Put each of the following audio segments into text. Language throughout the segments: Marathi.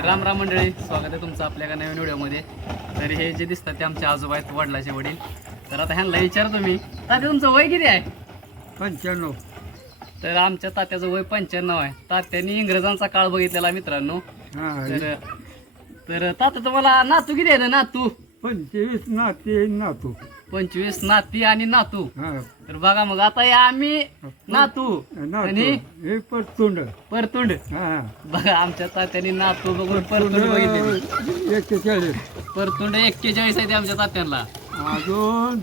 तर राम राम मंडळी स्वागत आहे तुमचं आपल्या एका नवीन व्हिडिओमध्ये. तर हे जे दिसतात ते आमचे आजोबा आहेत वडिलाचे वडील. तर आता ह्यांना विचारतो मी तात्या तुमचं वय किती आहे? पंच्याण्णव. तर आमच्या तात्याचं वय पंच्याण्णव आहे. तात्याने इंग्रजांचा काळ बघितलेला मित्रांनो. हा तर तर तात्या तुम्हाला नातू किती आहे ना नातू? पंचवीस नाते नातू. पंचवीस नाती आणि नातू. हा. तर बघा मग आता या आम्ही नातू नातू आणि? हे परतुंड. परतुंड. हा. बघा आमच्या तात्याने नातू बघून परतुंड बघितले एक्केचाळीस. परतुंड एक्केचाळीस आहे ते आमच्या तात्यांना अजून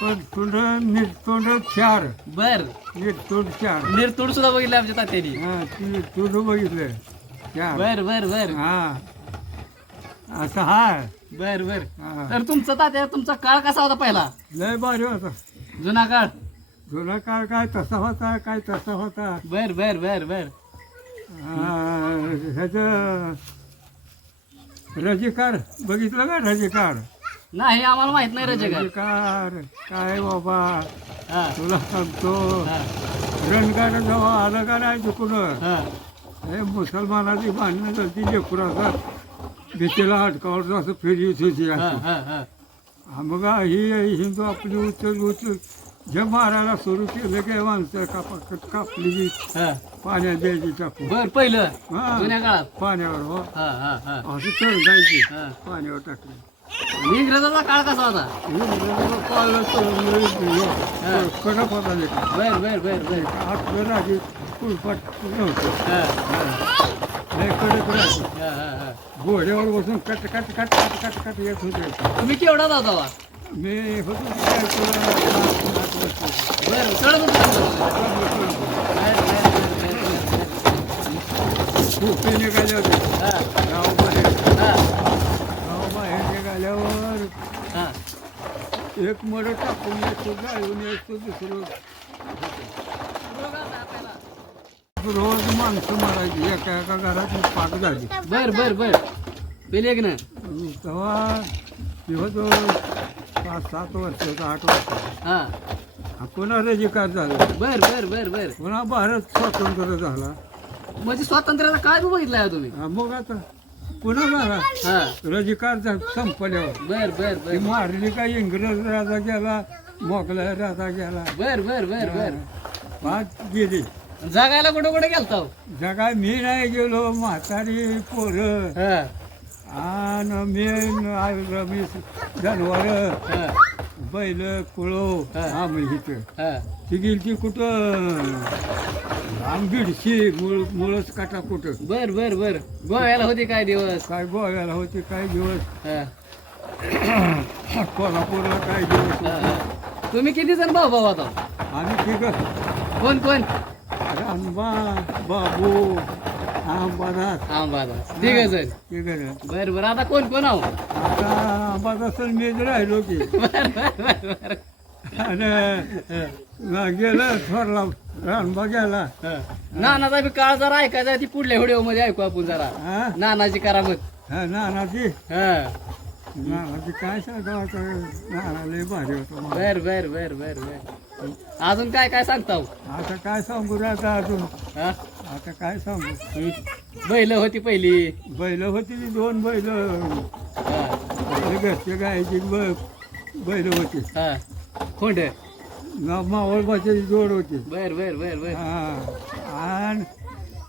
परतुंड निर्तोंड चार. बर. निर्तोंड चार. निरतोड सुद्धा बघितलं आमच्या तात्यांनी. हा ती तुझं बघितलं चार. बर बर बर. हा. असं हाय. बर बर. हा. तर तुमचा तात्या तुमचा काळ कसा होता पहिला? लय भारी होता. जुना काळ जुना काळ काय तसा होता काय तसा होता? बर बर बर बर. ह्याचं रजिकार बघितलं का रजिकार नाही आम्हाला माहीत नाही रजिकार काय बाबा? हा. तुला सांगतो हा. रणगाड जेव्हा आलं का नाही चुकून हा. हे मुसलमानाची भांडणं झाली लेकराचा भीतीला अटकावर जसं फिरत होती हा. हा हा. हा मग ही हिंदू आपली उचल उचल. जे मारायला सुरू केलं की माणसं कापा कापली हा. पाण्यात द्यायची टाकून बर पहिलं. हा. जुन्या काळात. पाण्यावर हो. हा हा हा. असं चढ जायची. हा. पाण्यावर टाकली. आणि इंग्रजाचा काळ कसा होता? पाळलं तर कडक होता लेखा बर बर बर बर. आतलं राजी कुलपाट नव्हतं हा. घोड्यावर बसून cut cut cut cut cut cut येत होते. तुम्ही केवढा होता वा? मी होतो. बर निघाले होते बर. गावाबाहेर गावाबाहेर निघाल्यावर. हा. एक मड टाकून येतो जाळून येतो दुसरं रोज माणसं मारायची एका एका घरात पाक झाली बर बर बर. पेले की ना? तेव्हा मी होतो पाच सात वर्षाचा आठ वर्ष हा. पुन्हा रजिकार झाला. बर बर बर बर. पुन्हा भारत स्वतंत्र झाला. म्हणजे स्वातंत्र्याचा काळ बी बघितलाय हो तुम्ही? हा, मग आता पुन्हा झाला. हा. रजिकार झा- संपल्यावर. बर बर ती बर मारली का इंग्रज राजा गेला मोगला राजा गेला. बर बर बर बर. पाच गेली. जगायला कुठं कुठे गेलता हो? जगा मी नाही गेलो म्हातारी पोरं. हा. आणि मी मी जनावर हा. बैल कुळो हा. आम्ही इथं. हा. ती गेली कुठं? आंबिडशी मुळ मुळच काटा कुठं? बर बर बर. गोव्याला होते काय दिवस? काय गोव्याला होते काय दिवस? हा. कोल्हापूरला काय दिवस. तुम्ही किती जण भाऊ भाऊ आता आम्ही तिघ. कोण कोण? रामबा बाबू. आंबादास आंबादास तिघ जण तिघ बर बर. आता कोण कोण आहो? आता आंबादास मीच राहिलो की. बर बर बर बर. आणि गेलं थोरला रानबा गेला. नानाचा बी काळ जरा ऐकायचा ती पुढल्या व्हिडिओमध्ये ऐकू आपण जरा. हा? नानाची करामत हा नानाची? हा. नानाची काय आता नाना लय भारी होतो. बर बर बर बर बर. अजून काय काय सांगता हो? आता काय सांगू रे आता अजून? हा? आता काय सांगू? हम्म. बैल होती पहिली. बैल होती ती दोन बैल. हा. घरचे गायची ब बैल होती. हा. खोंड. मावळबाची जोड होती. बर बर बर बर. हा. आणि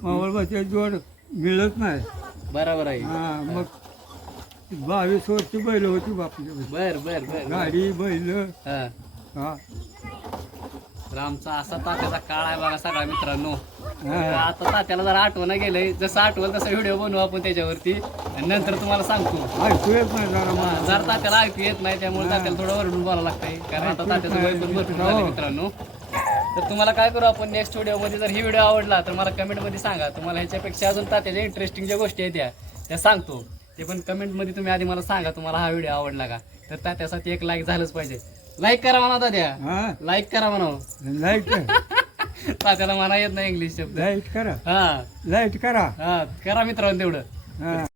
मावळबाची जोड मिळत नाही. बरोबर आहे. हा मग बावीस वर्षी बैल होती बापली. बर बर बर बर. गाडी बैल. हा. हा. तर आमचा असा तात्याचा काळ आहे बघा सगळ्या मित्रांनो. तर हा. आता तात्याला जरा आठवण गेलंय जसं आठवल तसा व्हिडिओ बनवू आपण त्याच्यावरती. आणि नंतर तुम्हाला सांगतो. ऐकू येत नाही जरा हा, तात्याला ऐकू येत नाही त्यामुळे तात्याला थोडं वरडून बोलावं लागतंय. कारण आता तात्याचं वय पण भरपूर झालं मित्रांनो. तर तुम्हाला काय करू आपण नेक्स्ट व्हिडिओमध्ये जर ही व्हिडिओ आवडला तर मला कमेंटमध्ये सांगा. तुम्हाला ह्याच्यापेक्षा अजून तात्याच्या इंटरेस्टिंग ज्या गोष्टी आहेत त्या त्या सांगतो. ते पण कमेंटमध्ये तुम्ही आधी मला सांगा तुम्हाला हा व्हिडिओ आवडला का? तर तात्यासाठी एक लाईक झालंच पाहिजे. लाईक करा म्हणा तात्या. हा. लाईक करा म्हणा लाइट तात्याला म्हणा येत नाही इंग्लिश शब्द. लाइट करा. हा. लाइट करा. हा करा मित्रांनो तेवढं. हा.